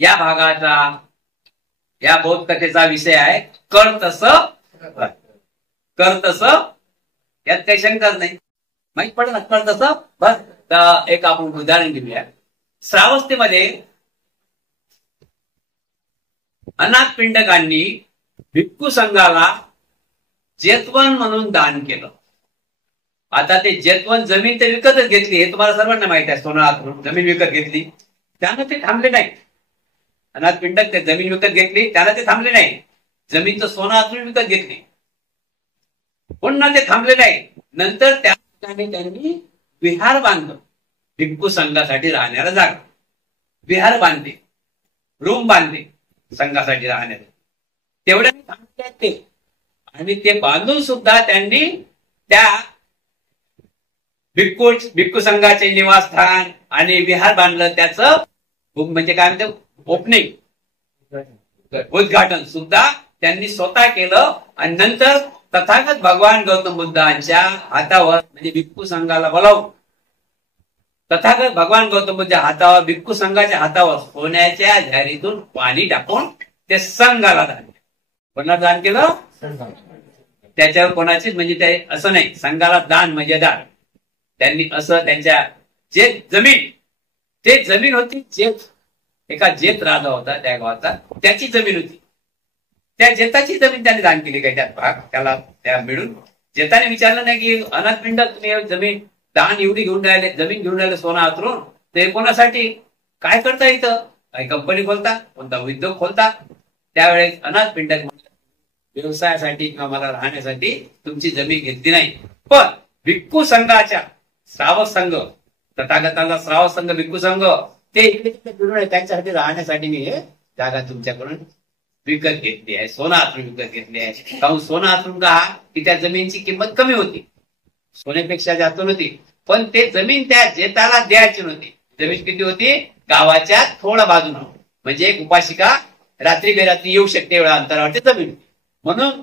या भागाचा या बोधकथेचा विषय आहे कर तसं कर तसं. यात काही शंकाच नाही, माहित पडलं ना कर तसं बस. तर एक आपण उदाहरण घेऊया. श्रावस्तीमध्ये अनाथ पिंडकांनी भिक्खू संघाला जेतवन म्हणून दान केलं. आता ते जेतवन जमीन ते विकतच घेतली, हे तुम्हाला सर्वांना माहिती आहे. सोनं जमीन विकत घेतली, त्यानं ते थांबले नाही. अनाथ पिंडक ते जमीन विकत घेतली, त्यानं ते थांबले नाही. जमीनचं सोनं आतून विकत घेतली, पुन्हा ते थांबले नाही. नंतर त्या ठिकाणी त्यांनी विहार बांधलं, भिक्खू संघासाठी राहण्याला जागा. विहार बांधले, रूम बांधले संघासाठी राहण्याला. तेवढ्या थांबले ते, आणि ते बांधून सुद्धा त्यांनी त्या भिक्खू संघाचे निवासस्थान आणि विहार बांधलं. त्याचं म्हणजे काय म्हणते ओपनिंग, उद्घाटन सुद्धा त्यांनी स्वतः केलं. आणि नंतर तथागत भगवान गौतम बुद्धांच्या हातावर म्हणजे भिक्खू संघाला बोलावून तथागत भगवान गौतम बुद्धाच्या हातावर भिक्खू संघाच्या हातावर सोन्याच्या झारीतून पाणी टाकून ते संघाला दान केलं. कोणाला दान केलं? त्याच्यावर कोणाचीच म्हणजे ते असं नाही, संघाला दान म्हणजे दान. त्यांनी असं त्यांच्या जे जमीन होती, एका जेत राजा होता त्या गावाचा, त्याची जमीन होती. त्या जेताची जमीन त्याने दान केली. काय त्यात भाग त्याला त्या मिळून जेताने विचारलं नाही की अनाथ पिंड तुम्ही जमीन दान एवढी घेऊन राहिले, जमीन घेऊन राहिले सोनं आतरून, ते कोणासाठी काय करता इथं? काही कंपनी खोलता, कोणता उद्योग खोलता? त्यावेळेस अनाथ पिंडक व्यवसायासाठी किंवा मला राहण्यासाठी तुमची जमीन घेतली नाही, पण भिक्खू संघाच्या श्रावक संघ, तथागताचा श्रावक संघ भिक्खू संघ, ते इकडे फिरून त्यांच्यासाठी राहण्यासाठी मी हे जागा तुमच्याकडून विकत घेतली आहे, सोनं आतून विकत घेतली आहे. काहून सोनं आतून का? की त्या जमीनची किंमत कमी होती, सोन्यापेक्षा जास्त होती. पण ते जमीन त्या जेताला द्यायची नव्हती. जमीन किती होती? गावाच्या थोडा बाजून, म्हणजे एक उपासिका रात्री बेरात्री येऊ शकते एवढ्या अंतरावरती जमीन. म्हणून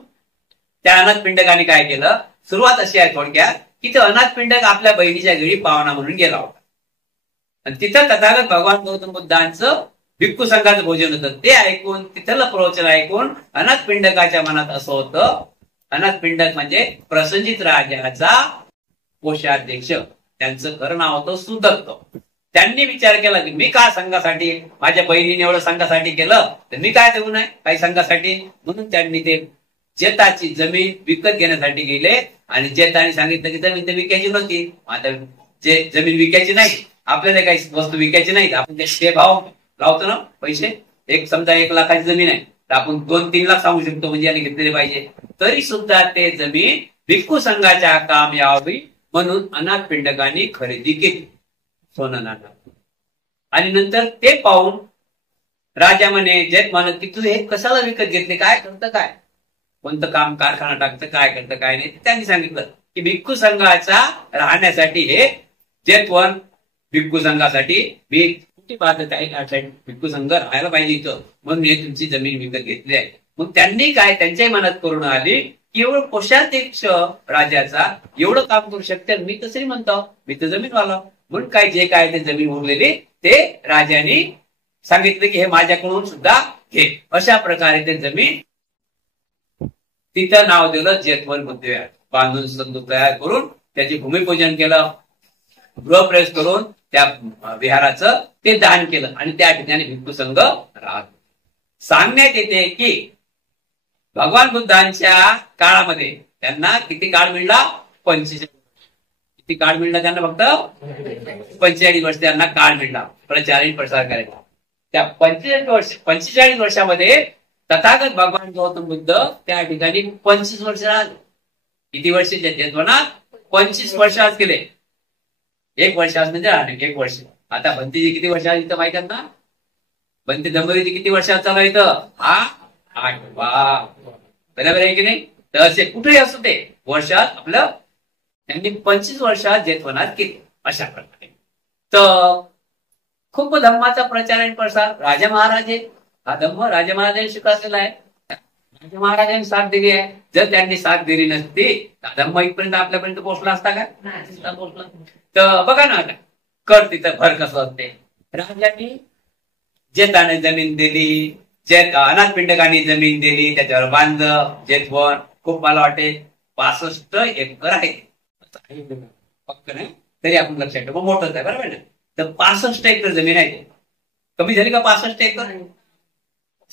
त्या अनाथ पिंडकाने काय केलं? सुरुवात अशी आहे थोडक्यात की ते अनाथ पिंडक आपल्या बहिणीच्या घरी पाहुणा म्हणून गेला होता, आणि तिथं तथागत भगवान गौतम बुद्धांचं भिक्खू संघाचं भोजन होतं. ते ऐकून, तिथलं प्रवचन ऐकून अनाथ पिंडकाच्या मनात असं होतं, अनाथ पिंडक म्हणजे प्रसंजित राजाचा कोषाध्यक्ष, त्यांचं खरं नाव होतं सुदत्त. त्यांनी विचार केला की मी का संघासाठी, माझ्या बहिणीने एवढं संघासाठी केलं तर मी काय देऊ नये काही संघासाठी. म्हणून त्यांनी ते जेताची जमीन विकत घेण्यासाठी गेले, आणि जेताने सांगितलं की जमीन तर विकायची नव्हती. आता जे जमीन विकायची नाही, आपल्याला काही वस्तू विकायची नाही, आपण ते भाव लावतो ना पैसे. एक समजा 1 लाखाची जमीन आहे तर आपण 2-3 लाख सांगू शकतो, म्हणजे याने घेतलेले पाहिजे. तरी सुद्धा ते जमीन भिक्खू संघाच्या काम यावी म्हणून अनाथ पिंडकांनी खरेदी केली सोनं नाणं. आणि नंतर ते पाहून राजा म्हणे, जेत म्हणत की तू हे कशाला विकत घेतले, काय करतं, काय कोणतं काम कारखाना टाकतं, काय करतं काय नाही. त्यांनी सांगितलं की भिक्खू संघाचा राहण्यासाठी हे जेतवन भिक्खू संघासाठी मी कुठे पाहत आहे, भिक्खू संघ राहायला पाहिजे इथं, म्हणून हे तुमची जमीन विकत घेतली आहे. मग त्यांनी काय त्यांच्याही मनात करून आली की एवढं कोषाध्यक्ष राजाचा एवढं काम करू शकते, मी तसंही म्हणतो मी तर जमीनवाला, म्हणून काय जे काय ते जमीन उरलेली ते राजाने सांगितलं की हे माझ्याकडून सुद्धा घे. अशा प्रकारे ते जमीन तिथं नाव दिलं जेतवन बुद्धविहार. बांधून संदूक तयार करून त्याचे भूमिपूजन केलं, गृहप्रवेश करून त्या विहाराचं ते दान केलं, आणि त्या ठिकाणी भिक्खू संघ राहत. सांगण्यात येते की भगवान बुद्धांच्या काळामध्ये त्यांना किती काळ मिळला? 45. किती काळ मिळला त्यांना? फक्त 45 वर्ष त्यांना काळ मिळला प्रचार आणि प्रसार करायचा. त्या 45 वर्षामध्ये तथागत भगवान गौतम बुद्ध त्या ठिकाणी 25 वर्ष राहिले. किती वर्ष? जेतवनात 25 वर्ष आज केले. 1 वर्ष आज म्हणजे राहणे 1 वर्ष. आता भंतीजी किती वर्ष इथं माहिती आहे ना? भंती दंबरीची किती वर्षात चालू आहे इथं? 8. बरोबर आहे की नाही? तर असे कुठेही असू ते वर्षात आपलं त्यांनी 25 वर्षात जेतवनात केले. अशा प्रकारे तर खूप धम्माचा प्रचार आणि प्रसार. राजा महाराजे हा धम्म राजा महाराजांनी स्वीकारलेला आहे. राजा महाराजांनी साथ दिली आहे. जर त्यांनी साथ दिली नसती धम्म इथपर्यंत आपल्यापर्यंत पोहोचला असता का? पोहोचला. तर बघा ना आता कर तिथं भर कसं असते. राजांनी जेताने जमीन दिली, जेत अनाथपिंडकांनी जमीन दिली, त्याच्यावर बांधलं जेतवन. खूप मला वाटते 65 एकर आहे. पक्क नाही तरी आपण लक्षात ठेवू, मोठंच आहे बरोबर ना. तर 65 एकर जमीन आहे. कमी झाली का 65 एकर?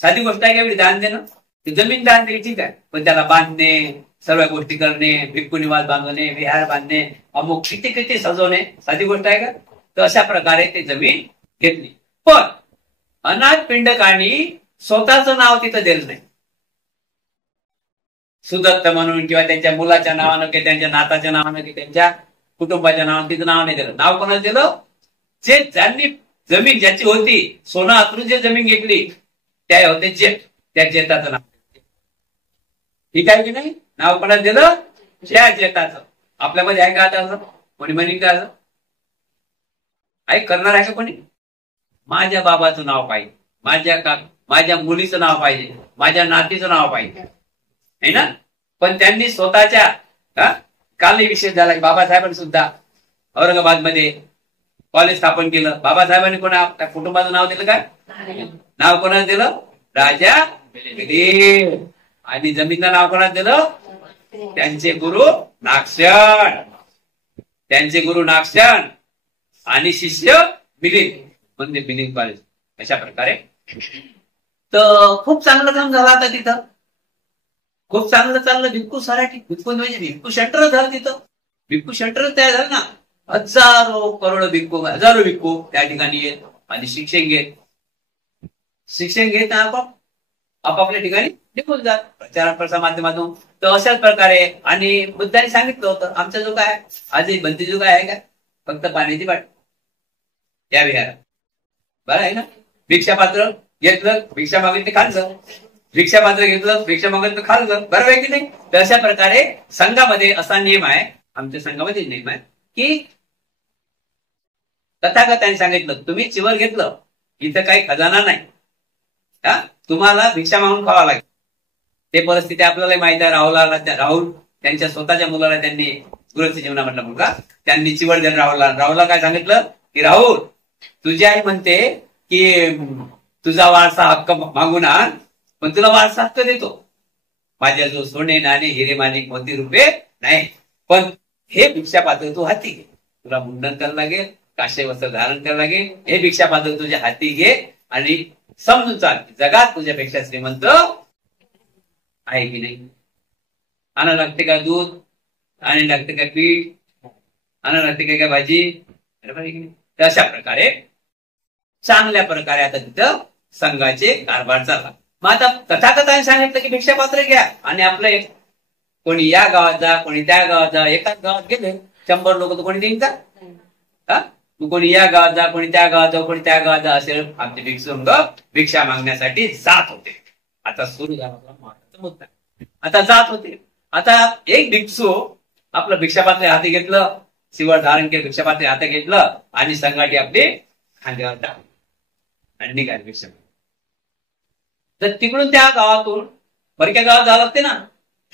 साधी गोष्ट आहे का दान देणं? जमीन दान दिली ठीक आहे, पण त्याला बांधणे, सर्व गोष्टी करणे, भिक्खू निवास बांधणे, विहार बांधणे, अमुक किती किती सजवणे साधी गोष्ट आहे का? तर अशा प्रकारे ते जमीन घेतली. पण अनाथपिंडकांनी स्वतःचं नाव तिथं दिलं नाही. सुदत्त म्हणून किंवा त्यांच्या मुलाच्या नावानं किंवा त्यांच्या नाताच्या नावानं किंवा त्यांच्या कुटुंबाच्या नावानं तिथं नाव नाही दिलं. नाव कोणाला दिलं? जे ज्यांनी जमीन ज्याची होती, सोनं आतरून जे जमीन घेतली त्या होते जेठ, त्या जेठाचं नाव. ठीक आहे की नाही? नाव कोणाला दिलं? त्या जेठाचं. आपल्यामध्ये आहे का आता असं कोणी म्हणे का असं आहे करणार आहे का कोणी? माझ्या बाबाचं नाव पाहिजे, माझ्या मुलीचं नाव पाहिजे, माझ्या नातीचं नाव पाहिजे है ना. पण त्यांनी स्वतःच्या कालही विषय झाला की बाबासाहेबांनी सुद्धा औरंगाबाद मध्ये कॉलेज स्थापन केलं. बाबासाहेबांनी कोणा कुटुंबाचं नाव दिलं काय? नाव कोणाला दिलं? राजा भिडे. आणि जमीनचं नाव कोणाला दिलं? त्यांचे गुरु नागशण. त्यांचे गुरु नागशण आणि शिष्य मिलिंद, म्हणजे मिलिंद कॉलेज. अशा प्रकारे तर खूप चांगलं काम झालं आता तिथं. खूप चांगलं चाललं. भिक्खू सराठी, भिक्खू म्हणजे भिक्खू सेंटर झालं तिथं. भिक्खू सेंटर तयार झालं ना. हजारो करोड भिक्खू, हजारो भिक्खू त्या ठिकाणी येत आणि शिक्षण घेत आपापल्या ठिकाणी निघून जात प्रचार प्रसार माध्यमातून. तर अशाच प्रकारे आणि बुद्धाने सांगितलं होतं आमचा जो काय आजही बंदी जो काय आहे का फक्त पाण्याची वाट या विहारात बरं आहे ना. भिक्षापात्र घेतलं, भिक्षा मागितली खाल्लं, भिक्षापात्र घेतलं, भिक्षा मागितलं खाल्लं, बरोबर आहे की नाही. तर अशा प्रकारे संघामध्ये असा नियम आहे, आमच्या संघामध्ये नियम आहे की तथागताने सांगितलं तुम्ही चिवर घेतलं, इथं काही खजाना नाही, तुम्हाला भिक्षा मागून खावा लागेल. ते परिस्थिती आपल्याला माहिती आहे. राहुल त्यांच्या स्वतःच्या मुलाला त्यांनी गृहस्थ जीवनामधला मुलगा त्यांनी चिवड दिलं राहुलला काय सांगितलं की राहुल तुझी आई म्हणते की तुझा वारसा हक्क मागून आण, पण तुला वारसा हक्क देतो. माझ्या जो सोने नाणे हिरे माणिक मोती रुपये नाही, पण हे भिक्षा पात्र तू हाती घे. तुला मुंडन करायला लागेल, काशे वस्त्र धारण करायला लागेल. हे भिक्षा पात्र तुझ्या हाती घे आणि समजून चाल जगात तुझ्यापेक्षा श्रीमंत आहे की नाही. आणा लागते का दूध, आणि लागते का पीठ, आणा लागते का भाजी. तर अशा प्रकारे चांगल्या प्रकारे आता तिथं संघाचे कारभार चालला. मग आता तथागताने सांगितलं की भिक्षा पात्र घ्या आणि आपलं कोणी या गावात जा, कोणी त्या गावात जा. एकाच गावात गेले 100 लोक तर कोणी देईन का? कोणी या गावात जा, कोणी त्या गावात जा, कोणी त्या गावात जा. असेल आमचे भिक्षुंग भिक्षा मागण्यासाठी जात होते. आता सुरू झाला महत्वाचा मुद्दा. आता जात होते. आता एक भिक्षू आपलं भिक्षापात्र हाती घेतलं, शिवड धारण केलं, भिक्षापात्र हाती घेतलं आणि संघाटी आपली खांद्यावर टाकली आणि निघाली भिक्षा. तर तिकडून त्या गावातून बरक्या गावात जावं लागते ना,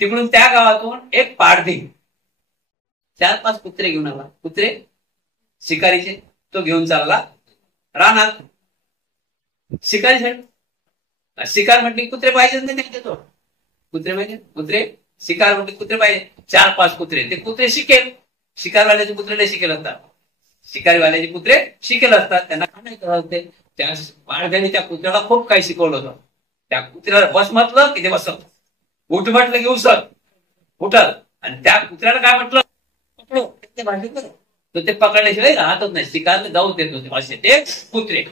तिकडून त्या गावातून एक पारधी 4-5 कुत्रे घेऊन आला. कुत्रे शिकारीचे तो घेऊन चालला रानात. शिकार म्हटले कुत्रे पाहिजे नाही त्यांचे. तो कुत्रे पाहिजे, कुत्रे शिकार म्हटले कुत्रे पाहिजे. 4-5 कुत्रे. ते कुत्रे शिकेल. शिकारवाल्याचे कुत्रे नाही शिकेल असतात, शिकारीवाल्याचे कुत्रे शिकेल असतात. त्यांना काय होते त्या पारध्याने त्या कुत्र्याला खूप काही शिकवलं होतं. त्या कुत्र्याला बस म्हटलं की ते बसत, उठ म्हटलं की उठल. आणि त्या कुत्र्याला काय म्हटलं पकडो, ते भांडण करत. तर ते पकडल्याशिवाय राहतच नाही, शिकारला जाऊ देत नव्हते. असे ते कुत्रे,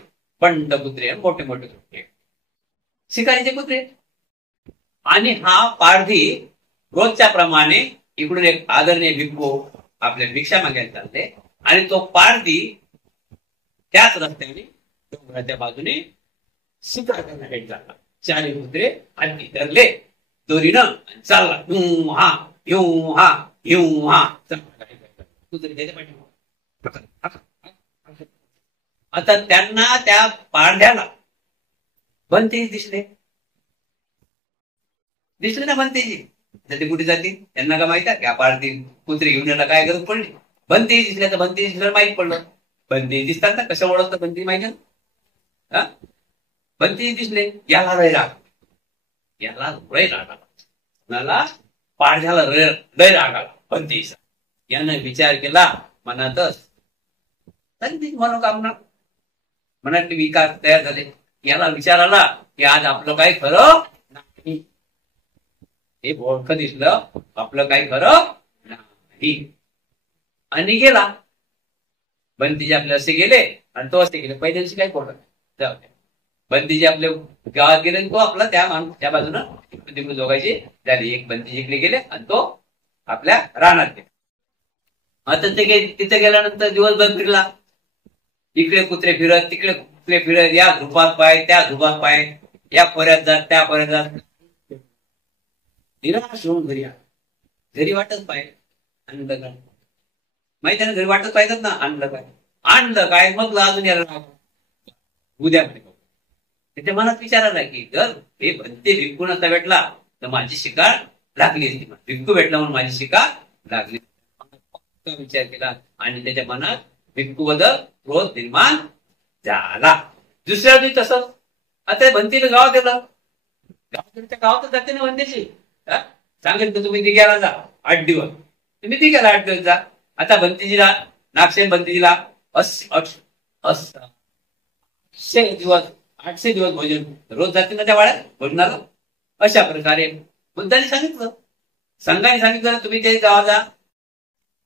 बंड कुत्रे, मोठे मोठे कुत्रे, शिकारीचे कुत्रे. आणि हा पारधी रोजच्या प्रमाणे इकडून एक आदरणीय भिक्खू आपल्या भिक्षा मागायला चालते आणि तो पारधी त्याच रस्त्याने डोंगराच्या बाजूने शिकार करण्यासाठी चालला. 4 कुत्रे हत्ती धरले दोरीनं चालला. कुत्रे आता त्यांना त्या पारध्याला बनतेजी दिसले ना बनतेजी. ते कुठे जातील त्यांना का माहिती आहे की पारधी कुत्रे घेऊन यायला काय गरज पडली. बनतेजी दिसल्या तर बनतेजी दिसल्यावर माहित पडलं. बनतेजी दिसतात ना कसं ओळखतं बनतेजी माहिती ना. बंती दिसले, याला लय राग, याला लय राग आला. कुणाला? पारध्याला लय राग आला बंतीचा. यानं विचार केला मनातच, तरी मनोकामना मनात विकार तयार झाले. याला विचार आला की आज आपलं काही खरं नाही. हे ओळख दिसलं, आपलं काही खरं नाही. आणि गेला. बंतीजी आपले असे गेले आणि तो असे गेले. पहिल्या दिवशी काही बोलत नाही. बंतीजी आपल्या गावात गेले आणि तो आपला त्या बाजूनं दोघांची झाली. एक बंतीजी इकडे गेले आणि तो आपल्या रानात गेले. आता तिथे गेल्यानंतर दिवसभर फिरला. इकडे कुत्रे फिरत, तिकडे कुत्रे फिरत, या धुपात पाय, त्या धुपात पाय, या पर्यात जात, त्या पर्यात जात. निराश होऊन घरी घरी वाटत पाय आणलं काय माहिती आहे ना, घरी वाटत पाहिजेत ना. आणलं काय मग अजून यायला उद्या त्याच्या मनात विचार आला की जर हे बंते भिक्खू नसता भेटला तर माझी शिकार लागली असती. भिक्खू भेटला म्हणून माझी शिकार लागली. विचार केला आणि त्याच्या मनात भिक्खू बद्दल क्रोध निर्माण झाला. दुसऱ्या दिवशी तसंच आता बंतीला गावात गेलं. त्या गावातच जाते ना बंतीची. सांगेल तर तुम्ही दिघ्याला जा 8 दिवस, तुम्ही दिघ्याला 8 दिवस जा. आता बंतीजीला नागसेन बंतीजीला 800 दिवस भोजन रोज जाते ना त्या वाड्यात भोजनाला. अशा प्रकारे बुद्धाने सांगितलं, संघाने सांगितलं तुम्ही ते गावात जा,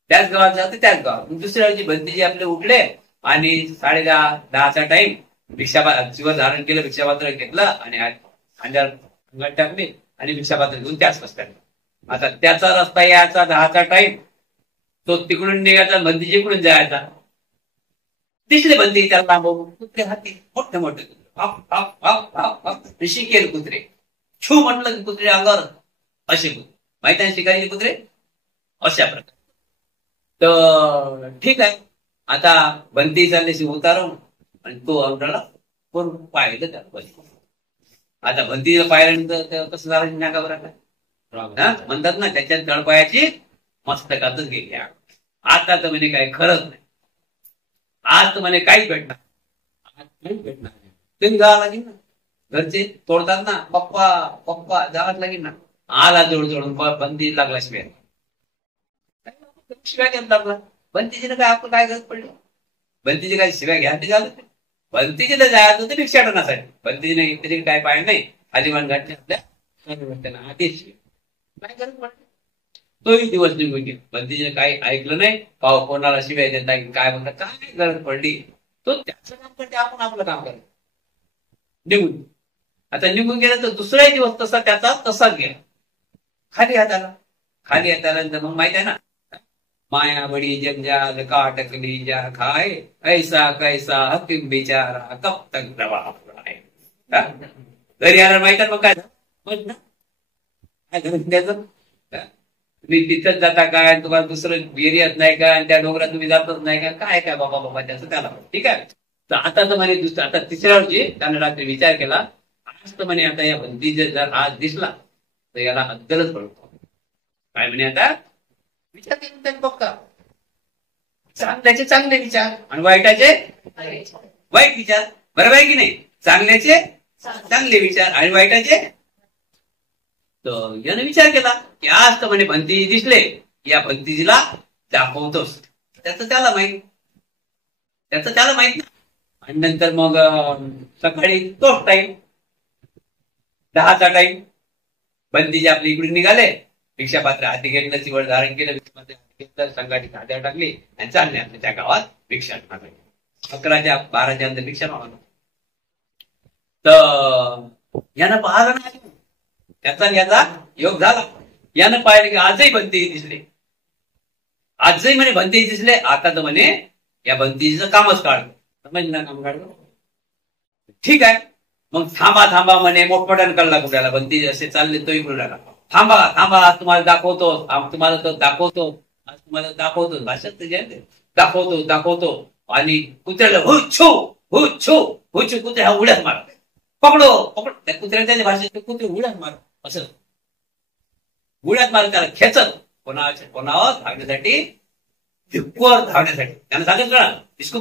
त्याच गावात जा, त्याच गावात. दुसऱ्या दिवशी बंतीजी आपले उठले आणि 10:30चा टाइम भिक्षापात्र धारण केलं, भिक्षापात्र घेतलं आणि अंगात टाकले आणि भिक्षापात्र घेऊन त्याच रस्त्याने. आता त्याचा रस्ता यायचा 10चा टाइम, तो तिकडून निघायचा, बंतीजी इकडून जायचा. दिसले बंती त्याला लांबवून कुत्रे हाती मोठे मोठे शिकेल कुत्रे. छू म्हटलं की कुत्रे अंगावर असे कुत्रे माहिती आहे शिकारीचे कुत्रे अशा प्रकारे. तर ठीक आहे. आता बंती चालल्याशी उतारवून आणि तो अंगाला करून पाहिलं त्याला. आता बंतीला पाहिल्यानंतर कसं झालं नाका बरं म्हणतात ना, त्याच्यात तळपायाची मस्तकातच गेली. आता तर म्हणे काही खरंच नाही, आज तर म्हणे काहीच भेटणार, तुम्ही जावं लागेल ना. घरचे तोडतात ना, पप्पा पप्पा जावंच लागेल ना. आला जोडून बंदी लागला शिवाय घ्यायला लागला. बंतीजीने काय आपण काय गरज पडली, बंतीजी काय शिवाय घ्यायला झालं. बंतीजीला जायचं होतं भिक्षाटनासाठी. बंतीजीने इतरी काय पाहिजे नाही, आजीवन घातले आपल्या आदेश काय गरज पडली. तोही दिवस निघून गेला. बंतीजीने काही ऐकलं नाही. पाव कोणाला शिवाय देता काय म्हणतात, काय गरज पडली. तो त्याचं काम करते, आपण आपलं काम करायचं. निघून आता निघून गेला तर दुसराही दिवस तसा त्याचा तसाच गेला. खाली हात आला. मग माहित आहे ना, माया बडी जंजाल काटकली जा खाए, ऐसा कैसा हकीम बिचारा कब तक दवा घरी आला. माहित आहे मग काय त्याचं, तुम्ही तिथंच जाता काय, तुम्हाला दुसरं एरियात नाही का, आणि त्या डोंगरात तुम्ही जातच नाही का, काय काय बाबा त्याचं त्याला. ठीक आहे. तर आता तर म्हणे आता तिसऱ्या वर्षी त्याने रात्री विचार केला, आज तर म्हणे आता या बंदी जर आज दिसला तर याला अद्दलच पडतो. काय म्हणे आता विचार केला त्याने बघता, चांगल्याचे चांगले विचार आणि वाईटाचे वाईट विचार. बरोबर आहे की नाही. चांगल्याचे चांगले विचार आणि वाईटाचे. तर याने विचार केला की आज तर म्हणे बंती दिसले, या बंतीजीला दाखवतोस. त्याचं त्याला माहित ना. आणि नंतर मग सकाळी तोच टाईम 10चा टाईम बंतीजी आपली इकडून निघाले. भिक्षापात्र हाती घेतलं, चिवड धारण केलं, भिक्षापात्र हाती घेतलं, संघाची हात्यावर टाकली आणि चालले आपल्या त्या गावात भिक्षा मागायला. 11-12च्या अंतर भिक्षा मागवलं. तर यानं पाहिलं नाही, त्याचा याचा योग झाला. यानं पाहिलं की आजही बंती दिसले, आजही म्हणे बंती दिसले. आता तर म्हणे या बंतीचं कामच काढलं. समजलं काम काढलं. ठीक आहे. मग थांबा म्हणे मोठमोठ्यानं कळला कुठल्याला. बंती असे चालले तो इकडून आला. थांबा आज तुम्हाला दाखवतो, तुम्हाला तो दाखवतो, आज तुम्हाला दाखवतो. भाषेत दाखवतो. आणि कुत्र्याला हुच्छू कुत्रे हा उड्यात मार, पकडो त्या कुत्र्याला त्याच्या भाषेत कुत्रे उड्यात मार, असं उड्यात मार त्याला खेचत कोणावर धावण्यासाठी, भिक्खूवर धावण्यासाठी. त्यांना सांगितलं ना, इसको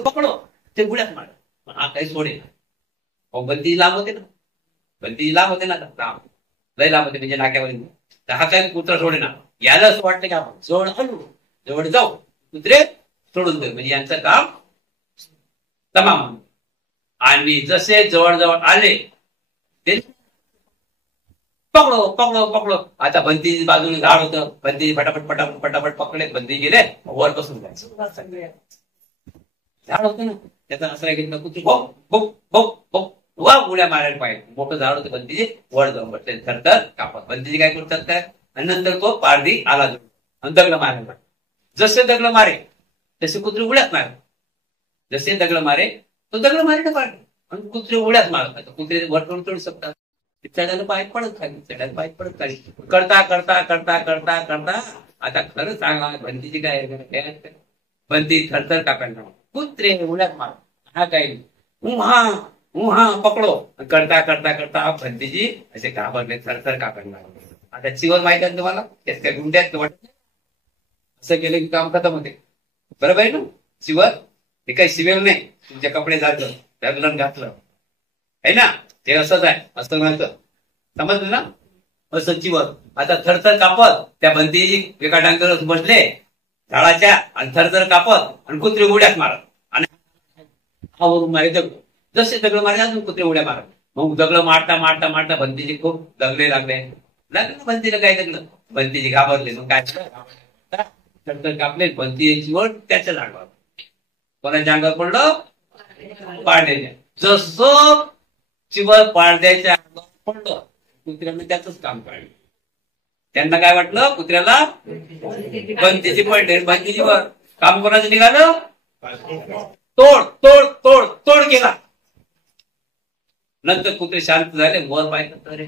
पकडो ते उड्यात मार. हा काही सोडे बंदी लांब होते ना, बंदी लांब होते ना, लांब लय लांब होते म्हणजे नाक्यावर हा काय कुत्रा सोडे ना. याला असं वाटलं की आपण जवळ आलो, जवळ जाऊ, कुत्रे सोडून दे म्हणजे यांचं काम तमाम. आणि जसे जवळ जवळ आले ते पकडो पकडो पकडो. आता बंदी बाजूने झाड होतं, बंदी फटाफट फटाफट फटाफट पकडले, बंदी गेले, वर बसून जायचं. झाड होतं ना, त्याचा आसरा घेतला कुत्री भोक भोक भोक भोक वा उड्या मारायला पाहिजे. मोठं झाड होतं बंदीचे, वर जाऊन बसले, थरथर कापत. बंदीचे काय करतात काय, आणि नंतर तो पारधी आला आणि दगड मारायला. जसे दगड मारे तसे कुत्रे उड्यात मारे, जसे दगड मारे तो दगड मारे पाडे, आणि कुत्रे उड्यात मारतात. कुत्रे वर करून तोडू शकतात. चढायला पाय पडत खाली, चढायला पाय पडत खाली, करता करता करता करता करता आता खरं सांगा बंदीची काय बंदी थरथर कापायला कुत्रे उड्यात मार. हा काय उहा उहा पकडो, करता करता करता बंदीजी असे घाबरले, थरथर कापायला. आता चिवर माहिती आहे तुम्हाला, त्या गुंड्यात असं केलं की काम खतम होते. बरोबर आहे ना. चिवर हे काही शिवेल नाही, तुमचे कपडे झालं धरलं घातलं आहे ना, ते असंच आहे, असं नव्हतं. समजलं ना. असं चिवर आता थरथर कापत त्या बंदीजी एका डांगरच बसले झाडाच्या, आणि थरथर कापत आणि कुत्रे उड्यात मारत. आणि मारे दगड, जसे दगड मारे अजून कुत्रे उड्या मारत. मग दगड मारता मारता मारता बंदीजी खूप दगडे लागले. बंदीला काय दगड, बंदीजी घाबरले. मग काय थरथर कापले, बंदीची वर त्याच्या अंगावर, कोणाच्या अंगावर पडलं, पाडण्याच्या. जसं चिवर पाडद्याच्या अंगावर पडलं, कुत्र्यानं त्याच काम काढलं. त्यांना काय वाटलं, कुत्र्याला बंदीची पडले, बंदीची वर काम कोणाचं निघालं, तोड तोड तोड तोड केला. नंतर कुत्रे शांत झाले, वर पाहिलं तर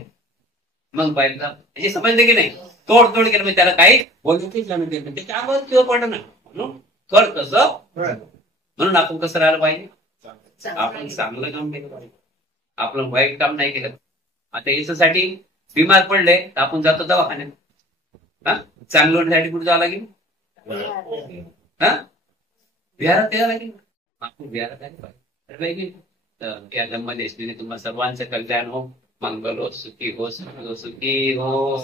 मग पाहिलं हे समजले की नाही. तोड तोड केलं म्हणजे त्याला काही बोलतेच नाही, त्याच्या अंगावर चिवर पडलं ना. म्हणून कर कसं, म्हणून आपण कसं राहायला पाहिजे, आपण चांगलं काम केलं पाहिजे, आपलं वाईट काम नाही केलं. आता याच्यासाठी बिमार पडले तर आपण जातो दवाखान्यात. हा चांगलं होण्यासाठी कुठे जावं लागेल, हा विहारात यावं लागेल. आपण विहारात आले पाहिजे. या जन्मदेशने तुम्हा सर्वांचं कल्याण हो, मंगल हो, सुखी हो, सुखी हो.